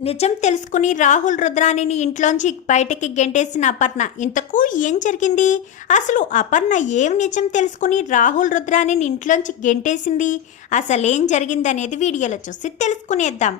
నిజం తెలుసుకుని రాహుల్ రుద్రాణిని ఇంట్లోంచి బయటకి గెంటేసిన అపర్ణ. ఇంతకు ఏం జరిగింది? అసలు అపర్ణ ఏం నిజం తెలుసుకుని రాహుల్ రుద్రాణిని ఇంట్లోంచి గెంటేసింది? అసలేం జరిగిందనేది వీడియోలో చూసి తెలుసుకునేద్దాం.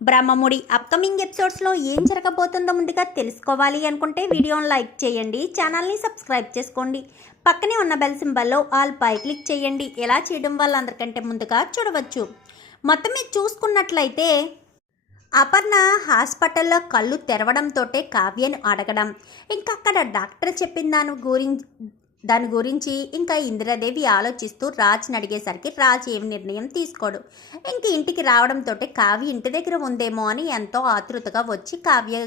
బ్రహ్మముడి అప్కమింగ్ ఎపిసోడ్స్లో ఏం జరగబోతుందో ముందుగా తెలుసుకోవాలి అనుకుంటే వీడియోని లైక్ చేయండి ఛానల్ని సబ్స్క్రైబ్ చేసుకోండి. పక్కనే ఉన్న బెల్ సింబల్లో ఆల్ పై క్లిక్ చేయండి. ఎలా చేయడం వల్ల అందరికంటే ముందుగా చూడవచ్చు. మొత్తం మీద చూసుకున్నట్లయితే అపర్ణ హాస్పిటల్లో కళ్ళు తెరవడంతోటే కావ్యను అడగడం. ఇంకా అక్కడ డాక్టర్ చెప్పిన దాని గురించి దాని గురించి ఇంకా ఇందిరాదేవి ఆలోచిస్తూ రాజ్ని అడిగేసరికి రాజ్ ఏం నిర్ణయం తీసుకోడు. ఇంక ఇంటికి రావడంతో కావ్య ఇంటి దగ్గర ఉందేమో అని ఎంతో ఆతృతగా వచ్చి కావ్య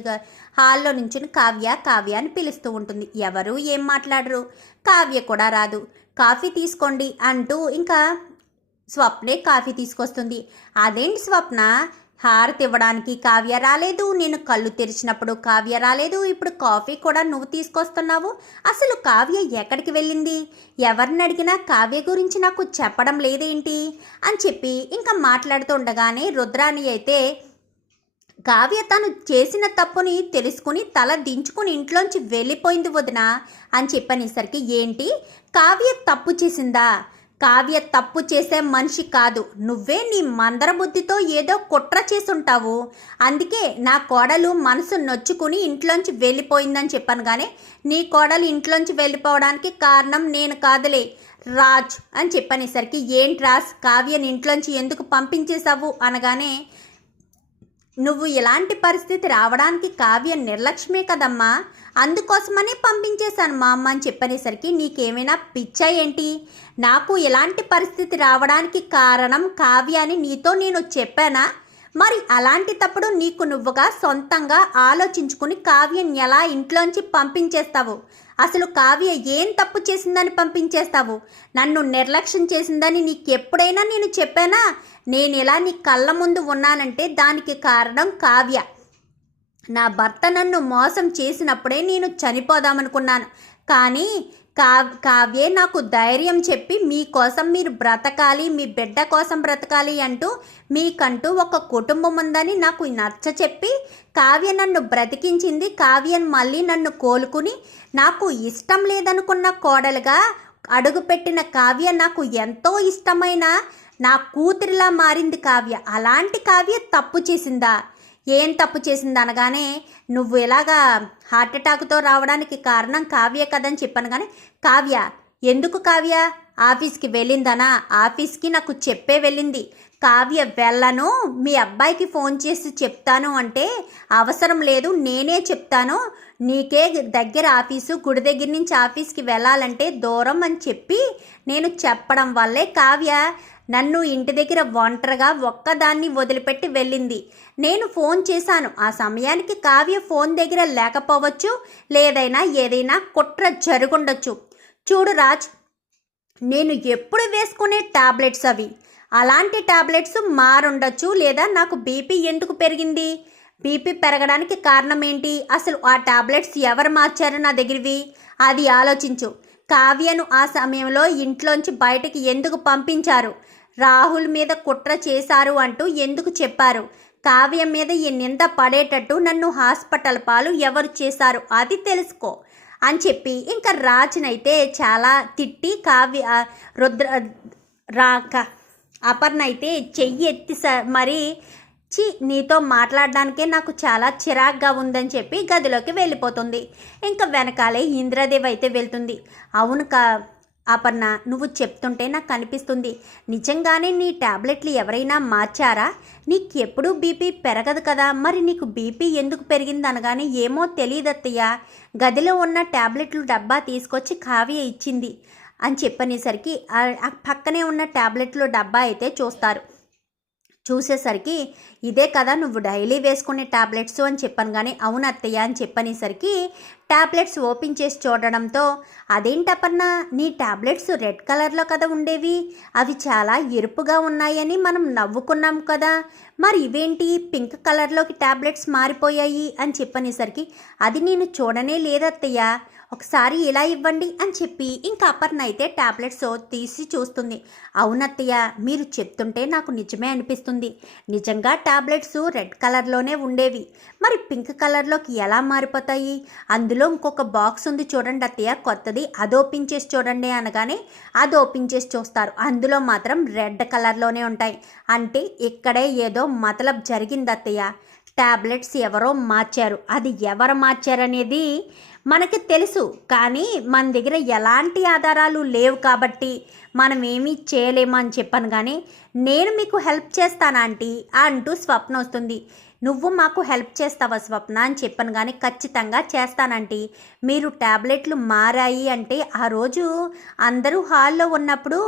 హాల్లో నుంచుని కావ్య కావ్య అని పిలుస్తూ ఉంటుంది. ఎవరు ఏం మాట్లాడరు? కావ్య కూడా రాదు. కాఫీ తీసుకోండి అంటూ ఇంకా స్వప్నే కాఫీ తీసుకొస్తుంది. అదేంటి స్వప్న? హారతి ఇవ్వడానికి కావ్య రాలేదు నేను కళ్ళు తెరిచినప్పుడు కావ్య రాలేదు ఇప్పుడు కాఫీ కూడా నువ్వు తీసుకొస్తున్నావు. అసలు కావ్య ఎక్కడికి వెళ్ళింది? ఎవరిని అడిగినా కావ్య గురించి నాకు చెప్పడం లేదేంటి? అని చెప్పి ఇంకా మాట్లాడుతుండగానే రుద్రాణి అయితే కావ్య తను చేసిన తప్పుని తెలుసుకుని తల దించుకుని ఇంట్లోంచి వెళ్ళిపోయింది వదిన అని చెప్పనేసరికి ఏంటి? కావ్య తప్పు చేసిందా? కావ్య తప్పు చేసే మనిషి కాదు. నువ్వే నీ మందరబుద్ధితో ఏదో కుట్ర చేసుంటావు అందుకే నా కోడలు మనసు నొచ్చుకుని ఇంట్లోంచి వెళ్ళిపోయిందని చెప్పాను కానీ నీ కోడలు ఇంట్లోంచి వెళ్ళిపోవడానికి కారణం నేను కాదులే. రాజ్ అని చెప్పనేసరికి ఏంటి రాజ్? కావ్యని ఇంట్లోంచి ఎందుకు పంపించేశావు? అనగానే నువ్వు ఇలాంటి పరిస్థితి రావడానికి కావ్య నిర్లక్ష్యమే కదమ్మా. అందుకోసమనే పంపించేశాను మా అమ్మ అని చెప్పనేసరికి నీకేమైనా పిచ్చా ఏంటి? నాకు ఎలాంటి పరిస్థితి రావడానికి కారణం కావ్య అని నీతో నేను చెప్పానా? మరి అలాంటి తప్పుడు నీకు నువ్వుగా సొంతంగా ఆలోచించుకుని కావ్యని ఎలా ఇంట్లోంచి పంపించేస్తావు? అసలు కావ్య ఏం తప్పు చేసిందని పంపించేస్తావు? నన్ను నిర్లక్ష్యం చేసిందని నీకు ఎప్పుడైనా నేను చెప్పానా? నేను ఇలా నీ కళ్ళ ముందు ఉన్నానంటే దానికి కారణం కావ్య. నా భర్త నన్ను మోసం చేసినప్పుడే నేను చనిపోదామనుకున్నాను. కానీ కా కావ్యే నాకు ధైర్యం చెప్పి మీకోసం మీరు బ్రతకాలి మీ బిడ్డ కోసం బ్రతకాలి అంటూ మీకంటూ ఒక కుటుంబం ఉందని నాకు నచ్చ చెప్పి కావ్య నన్ను బ్రతికించింది. కావ్యం మళ్ళీ నన్ను కోలుకుని నాకు ఇష్టం లేదనుకున్న కోడలుగా అడుగుపెట్టిన కావ్య నాకు ఎంతో ఇష్టమైన నా కూతురిలా మారింది కావ్య. అలాంటి కావ్య తప్పు చేసిందా? ఏం తప్పు చేసింది అనగానే నువ్వు ఇలాగా హార్ట్ అటాక్తో రావడానికి కారణం కావ్య కదని చెప్పాను కానీ కావ్య ఎందుకు కావ్య? ఆఫీస్కి వెళ్ళిందనా? ఆఫీస్కి నాకు చెప్పే వెళ్ళింది. కావ్య వెళ్ళను. మీ అబ్బాయికి ఫోన్ చేసి చెప్తాను అంటే అవసరం లేదు నేనే చెప్తాను. నీకే దగ్గర ఆఫీసు గుడి దగ్గర నుంచి ఆఫీస్కి వెళ్ళాలంటే దూరం అని చెప్పి నేను చెప్పడం వల్లే కావ్య నన్ను ఇంటి దగ్గర ఒంటరిగా ఒక్కదాన్ని వదిలిపెట్టి వెళ్ళింది. నేను ఫోన్ చేశాను. ఆ సమయానికి కావ్య ఫోన్ దగ్గర లేకపోవచ్చు లేదైనా ఏదైనా కుట్ర జరుగుండొచ్చు. చూడు రాజ్ నేను ఎప్పుడు వేసుకునే టాబ్లెట్స్ అవి? అలాంటి టాబ్లెట్స్ మారుండొచ్చు లేదా నాకు బీపీ ఎందుకు పెరిగింది? బీపీ పెరగడానికి కారణం ఏంటి అసలు ఆ టాబ్లెట్స్ ఎవరు మార్చారు నా దగ్గరవి? అది ఆలోచించు. కావ్యను ఆ సమయంలో ఇంట్లోంచి బయటికి ఎందుకు పంపించారు? రాహుల్ మీద కుట్ర చేశారు అంటూ ఎందుకు చెప్పారు? కావ్య మీద ఈ నింద పడేటట్టు నన్ను హాస్పిటల్ పాలు ఎవరు చేశారు? అది తెలుసుకో అని చెప్పి ఇంకా రాజునైతే చాలా తిట్టి కావ్య రుద్ర రాక అపర్ణ అయితే చెయ్యి ఎత్తి స- మరి చి నీతో మాట్లాడడానికే నాకు చాలా చిరాగ్గా ఉందని చెప్పి గదిలోకి వెళ్ళిపోతుంది. ఇంకా వెనకాలే ఇంద్రదేవి అయితే వెళ్తుంది. అవును కా అపర్ణ నువ్వు చెప్తుంటే నాకు కనిపిస్తుంది నిజంగానే నీ టాబ్లెట్లు ఎవరైనా మార్చారా? నీకు ఎప్పుడూ బీపీ పెరగదు కదా. మరి నీకు బీపీ ఎందుకు పెరిగింది అనగానే ఏమో తెలియదత్తయ్య గదిలో ఉన్న టాబ్లెట్లు డబ్బా తీసుకొచ్చి కావ్య ఇచ్చింది. అని చెప్పనేసరికి పక్కనే ఉన్న టాబ్లెట్లు డబ్బా అయితే చూస్తారు. చూసేసరికి ఇదే కదా నువ్వు డైలీ వేసుకునే టాబ్లెట్స్ అని చెప్పాను కానీ అవును అత్తయ్య అని చెప్పనేసరికి టాబ్లెట్స్ ఓపెన్ చేసి చూడడంతో అదేంటపన్నా నీ టాబ్లెట్స్ రెడ్ కలర్లో కదా ఉండేవి? అవి చాలా ఎరుపుగా ఉన్నాయని మనం నవ్వుకున్నాం కదా. మరి ఇవేంటి? పింక్ కలర్లోకి టాబ్లెట్స్ మారిపోయాయి అని చెప్పనేసరికి అది నేను చూడనే లేదత్తయ్య ఒకసారి ఇలా ఇవ్వండి అని చెప్పి ఇంకా అపర్ణ అయితే టాబ్లెట్స్ తీసి చూస్తుంది. అవునత్తయ్య మీరు చెప్తుంటే నాకు నిజమే అనిపిస్తుంది. నిజంగా టాబ్లెట్స్ రెడ్ కలర్లోనే ఉండేవి. మరి పింక్ కలర్లోకి ఎలా మారిపోతాయి? అందులో ఇంకొక బాక్స్ ఉంది చూడండి అత్తయ్య కొత్తది. అది ఓపెన్ చేసి చూడండి అనగానే అది ఓపెన్ చేసి చూస్తారు. అందులో మాత్రం రెడ్ కలర్లోనే ఉంటాయి. అంటే ఇక్కడే ఏదో మతలబ్ జరిగింది అత్తయ్య. ట్యాబ్లెట్స్ ఎవరో మార్చారు. అది ఎవరు మార్చారనేది మనకి తెలుసు. కానీ మన దగ్గర ఎలాంటి ఆధారాలు లేవు కాబట్టి మనం ఏమీ చేయలేమని చెప్పాను కానీ నేను మీకు హెల్ప్ చేస్తాను ఆంటీ అంటూ స్వప్న వస్తుంది. నువ్వు మాకు హెల్ప్ చేస్తావా స్వప్న? అని చెప్పాను కానీ ఖచ్చితంగా చేస్తానంటీ. మీరు ట్యాబ్లెట్లు మారాయి అంటే ఆ రోజు అందరూ హాల్లో ఉన్నప్పుడు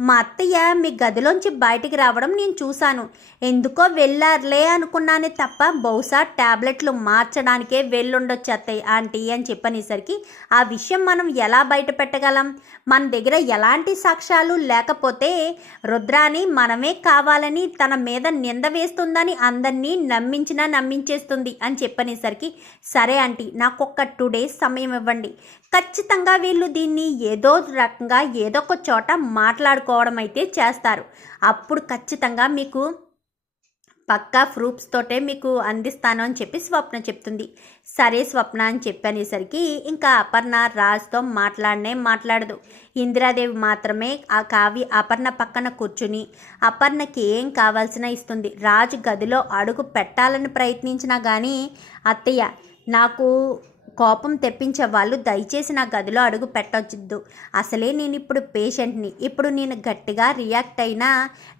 మా అత్తయ్య మీ గదిలోంచి బయటికి రావడం నేను చూశాను. ఎందుకో వెళ్ళారులే అనుకున్నానే తప్ప బహుశా ట్యాబ్లెట్లు మార్చడానికే వెళ్ళుండొచ్చు అత్తయ్య ఆంటీ అని చెప్పనేసరికి ఆ విషయం మనం ఎలా బయట పెట్టగలం? మన దగ్గర ఎలాంటి సాక్ష్యాలు లేకపోతే రుద్రాని మనమే కావాలని తన మీద నింద వేస్తుందని అందరినీ నమ్మించినా నమ్మించేస్తుంది అని చెప్పనేసరికి సరే ఆంటీ నాకు ఒక్క టూ డేస్ సమయం ఇవ్వండి. ఖచ్చితంగా వీళ్ళు దీన్ని ఏదో రకంగా ఏదో ఒక చోట మాట్లాడుకోవడం అయితే చేస్తారు. అప్పుడు ఖచ్చితంగా మీకు పక్కా ప్రూఫ్స్ తోటే మీకు అందిస్తాను అని చెప్పి స్వప్న చెప్తుంది. సరే స్వప్న అని చెప్పనేసరికి ఇంకా అపర్ణ రాజ్తో మాట్లాడనే మాట్లాడదు. ఇందిరాదేవి మాత్రమే ఆ కావి అపర్ణ పక్కన కూర్చుని అపర్ణకి ఏం కావాల్సిన ఇస్తుంది. రాజు గదిలో అడుగు పెట్టాలని ప్రయత్నించినా కానీ అత్తయ్య నాకు కోపం తెప్పించే వాళ్ళు దయచేసి నా గదిలో అడుగు పెట్టొద్దు. అసలే నేను ఇప్పుడు పేషెంట్ని. ఇప్పుడు నేను గట్టిగా రియాక్ట్ అయినా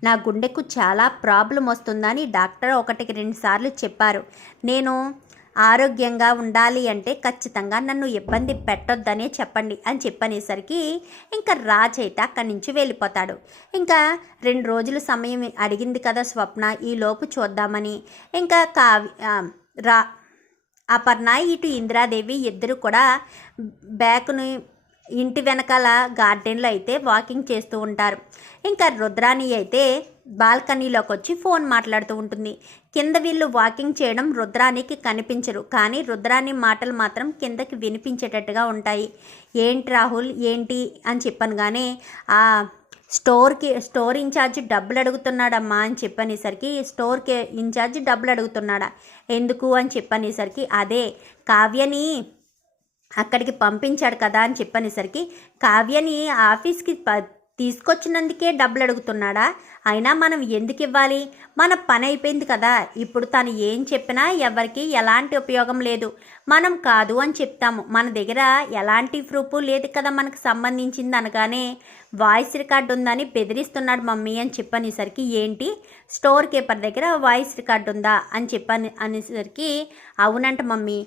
నా గుండెకు చాలా ప్రాబ్లం వస్తుందని డాక్టర్ ఒకటికి రెండు సార్లు చెప్పారు. నేను ఆరోగ్యంగా ఉండాలి అంటే ఖచ్చితంగా నన్ను ఇబ్బంది పెట్టొద్దనే చెప్పండి అని చెప్పనేసరికి ఇంకా రాజ్ అయితే అక్కడి నుంచి వెళ్ళిపోతాడు. ఇంకా రెండు రోజులు సమయం అడిగింది కదా స్వప్న ఈ లోపు చూద్దామని. ఇంకా కావి రా అపర్ణ ఇటు ఇందిరాదేవి ఇద్దరు కూడా బ్యాక్ను ఇంటి వెనకాల గార్డెన్లో అయితే వాకింగ్ చేస్తూ ఉంటారు. ఇంకా రుద్రాణి అయితే బాల్కనీలోకి వచ్చి ఫోన్ మాట్లాడుతూ ఉంటుంది. కింద వీళ్ళు వాకింగ్ చేయడం రుద్రానికి కనిపించరు. కానీ రుద్రాని మాటలు మాత్రం కిందకి వినిపించేటట్టుగా ఉంటాయి. ఏంటి రాహుల్? ఏంటి? అని చెప్పను కానీ ఆ స్టోర్కి స్టోర్ ఇన్ఛార్జ్ డబ్బులు అడుగుతున్నాడమ్మా అని చెప్పనేసరికి స్టోర్కి ఇన్ఛార్జ్ డబ్బులు అడుగుతున్నాడా? ఎందుకు అని చెప్పనేసరికి అదే కావ్యని అక్కడికి పంపించాడు కదా అని చెప్పనేసరికి కావ్యని ఆఫీస్కి ప తీసుకొచ్చినందుకే డబ్బులు అడుగుతున్నాడా? అయినా మనం ఎందుకు ఇవ్వాలి? మన పని అయిపోయింది కదా ఇప్పుడు తను ఏం చెప్పినా ఎవరికి ఎలాంటి ఉపయోగం లేదు. మనం కాదు అని చెప్తాము. మన దగ్గర ఎలాంటి ప్రూఫ్ లేదు కదా మనకు సంబంధించింది అనగానే వాయిస్ రికార్డు ఉందని బెదిరిస్తున్నాడు మమ్మీ అని చెప్పనేసరికి ఏంటి? స్టోర్ కీపర్ దగ్గర వాయిస్ రికార్డు ఉందా అని చెప్పని అనేసరికి అవునంట మమ్మీ.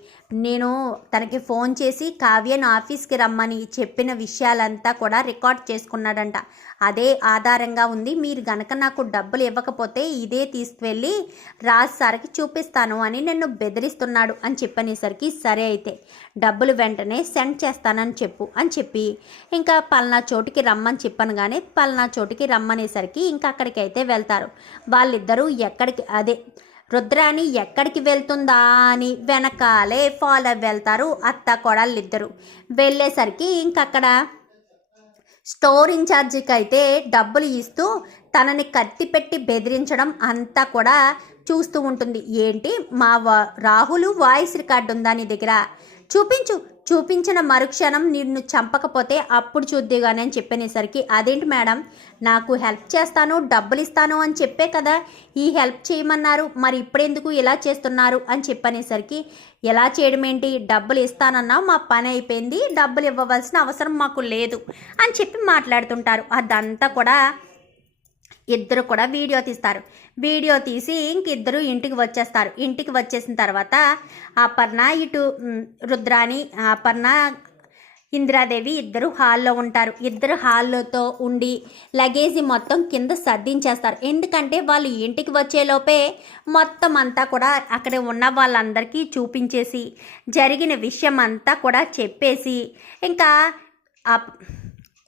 నేను తనకి ఫోన్ చేసి కావ్యను ఆఫీస్కి రమ్మని చెప్పిన విషయాలంతా కూడా రికార్డ్ చేసుకున్నాడంట. అదే ఆధారంగా ఉంది. మీరు గనక నాకు డబ్బులు ఇవ్వకపోతే ఇదే తీసుకువెళ్ళి రాజ్ సార్కి చూపిస్తాను అని నన్ను బెదిరిస్తున్నాడు అని చెప్పనేసరికి సరే అయితే డబ్బులు వెంటనే సెండ్ చేస్తానని చెప్పు అని చెప్పి ఇంకా పలానా చోటుకి రమ్మని చెప్పాను కానీ పలానా చోటుకి రమ్మనేసరికి ఇంకా అక్కడికైతే వెళ్తారు. వాళ్ళిద్దరూ ఎక్కడికి అదే రుద్రాణి ఎక్కడికి వెళ్తుందా అని వెనకాలే ఫాలో వెళ్తారు అత్త కొడళ్ళిద్దరు వెళ్ళేసరికి ఇంకక్కడ స్టోర్ ఇన్ఛార్జికి అయితే డబ్బులు ఇస్తూ తనని కత్తి పెట్టి బెదిరించడం అంతా కూడా చూస్తూ ఉంటుంది. ఏంటి? మా వా రాహుల్ వాయిస్ రికార్డు ఉందా నీ దగ్గర? చూపించు. చూపించిన మరుక్షణం నిన్ను చంపకపోతే అప్పుడు చూద్దిగానే అని చెప్పనేసరికి అదేంటి మేడం? నాకు హెల్ప్ చేస్తాను డబ్బులు ఇస్తాను అని చెప్పే కదా ఈ హెల్ప్ చేయమన్నారు మరి ఇప్పుడెందుకు ఇలా చేస్తున్నారు? అని చెప్పనేసరికి ఎలా చేయడం ఏంటి? డబ్బులు ఇస్తానన్నా మా పని అయిపోయింది డబ్బులు ఇవ్వవలసిన అవసరం మాకు లేదు అని చెప్పి మాట్లాడుతుంటారు. అదంతా కూడా ఇద్దరు కూడా వీడియో తీస్తారు. వీడియో తీసి ఇంక ఇద్దరు ఇంటికి వచ్చేస్తారు. ఇంటికి వచ్చేసిన తర్వాత అపర్ణ ఇటు రుద్రాణి రుద్రాని అపర్ణ ఇందిరాదేవి ఇద్దరు హాల్లో ఉంటారు. ఇద్దరు హాల్లోతో ఉండి లగేజీ మొత్తం కింద సర్దించేస్తారు. ఎందుకంటే వాళ్ళు ఇంటికి వచ్చేలోపే మొత్తం అంతా కూడా అక్కడ ఉన్న వాళ్ళందరికీ చూపించేసి జరిగిన విషయం అంతా కూడా చెప్పేసి ఇంకా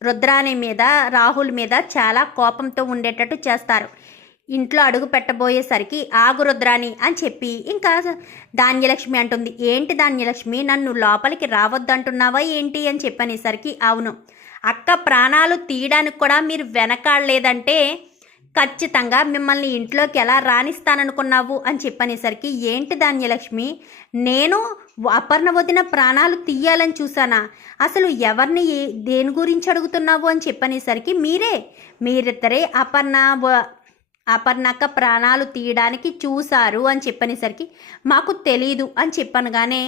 రుద్రాణి మీద రాహుల్ మీద చాలా కోపంతో ఉండేటట్టు చేస్తారు. ఇంట్లో అడుగు పెట్టబోయేసరికి ఆగు రుద్రాణి అని చెప్పి ఇంకా ధాన్యలక్ష్మి అంటుంది. ఏంటి ధాన్యలక్ష్మి? నన్ను లోపలికి రావద్దంటున్నావా ఏంటి? అని చెప్పనేసరికి అవును. అక్క ప్రాణాలు తీయడానికి కూడా మీరు వెనకాడలేదంటే ఖచ్చితంగా మిమ్మల్ని ఇంట్లోకి ఎలా రాణిస్తాననుకున్నావు అని చెప్పనేసరికి ఏంటి ధాన్యలక్ష్మి? నేను అపర్ణ వదిన ప్రాణాలు తీయాలని చూసానా అసలు ఎవరిని దేని గురించి అడుగుతున్నావు అని చెప్పనేసరికి మీరే మీరిద్దరే అపర్ణ వ- అపర్ణక్క ప్రాణాలు తీయడానికి చూశారు అని చెప్పనేసరికి మాకు తెలీదు అని చెప్పనగానే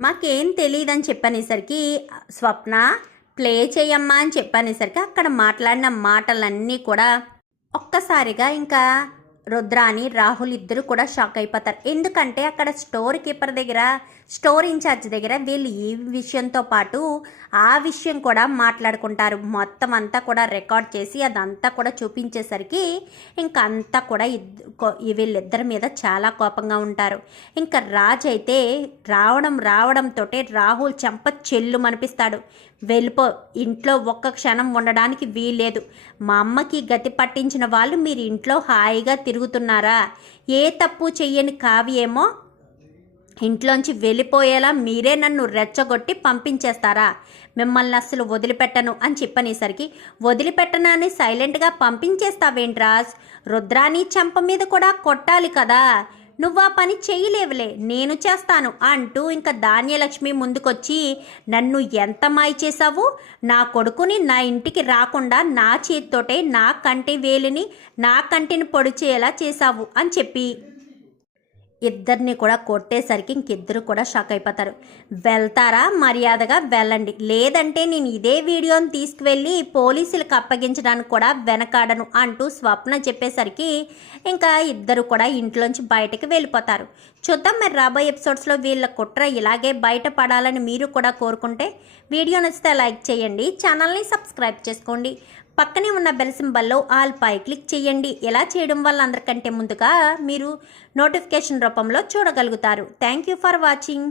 మాకేం తెలియదు అని చెప్పనేసరికి స్వప్న ప్లే చేయమ్మా అని చెప్పనేసరికి అక్కడ మాట్లాడిన మాటలన్నీ కూడా ఒక్కసారిగా ఇంకా రుద్రాని రాహుల్ ఇద్దరు కూడా షాక్ అయిపోతారు. ఎందుకంటే అక్కడ స్టోర్ కీపర్ దగ్గర స్టోర్ ఇన్ఛార్జ్ దగ్గర వీళ్ళు ఈ విషయంతో పాటు ఆ విషయం కూడా మాట్లాడుకుంటారు. మొత్తం అంతా కూడా రికార్డ్ చేసి అదంతా కూడా చూపించేసరికి ఇంకా అంతా కూడా వీళ్ళిద్దరి మీద చాలా కోపంగా ఉంటారు. ఇంకా రాజ్ అయితే రావడం రావడంతో రాహుల్ చెంప చెల్లు మనిపిస్తాడు వెళ్ళిపో. ఇంట్లో ఒక్క క్షణం ఉండడానికి వీల్లేదు. మా అమ్మకి గతి పట్టించిన వాళ్ళు మీరు ఇంట్లో హాయిగా తిరుగుతున్నారా? ఏ తప్పు చెయ్యని కావ్యేమో? ఇంట్లోంచి వెళ్ళిపోయేలా మీరే నన్ను రెచ్చగొట్టి పంపించేస్తారా? మిమ్మల్ని అస్సలు వదిలిపెట్టను అని చెప్పనేసరికి వదిలిపెట్టనని సైలెంట్గా పంపించేస్తావేంట్రాజ్? రుద్రాని చెంప మీద కూడా కొట్టాలి కదా. నువ్వా పని చేయలేవులే నేను చేస్తాను అంటూ ఇంకా ధాన్యలక్ష్మి ముందుకొచ్చి నన్ను ఎంత మాయ చేశావు? నా కొడుకుని నా ఇంటికి రాకుండా నా చేతితోటే నా కంటి వేలిని నా కంటిని పొడిచేలా చేశావు అని చెప్పి ఇద్దరిని కూడా కొట్టేసరికి ఇంకిద్దరు కూడా షాక్ అయిపోతారు. వెళ్తారా? మర్యాదగా వెళ్ళండి. లేదంటే నేను ఇదే వీడియోని తీసుకువెళ్ళి పోలీసులకు అప్పగించడానికి కూడా వెనకాడను అంటూ స్వప్న చెప్పేసరికి ఇంకా ఇద్దరు కూడా ఇంట్లోంచి బయటకు వెళ్ళిపోతారు. చూద్దాం మరి రాబోయే ఎపిసోడ్స్లో వీళ్ళ కుట్ర ఇలాగే బయటపడాలని మీరు కూడా కోరుకుంటే వీడియో నచ్చితే లైక్ చేయండి ఛానల్ని సబ్స్క్రైబ్ చేసుకోండి. పక్కనే ఉన్న బెల్ సింబల్లో ఆల్ పై క్లిక్ చేయండి. ఇలా చేయడం వల్ల అందరికంటే ముందుగా మీరు నోటిఫికేషన్ రూపంలో చూడగలుగుతారు. Thank you for watching.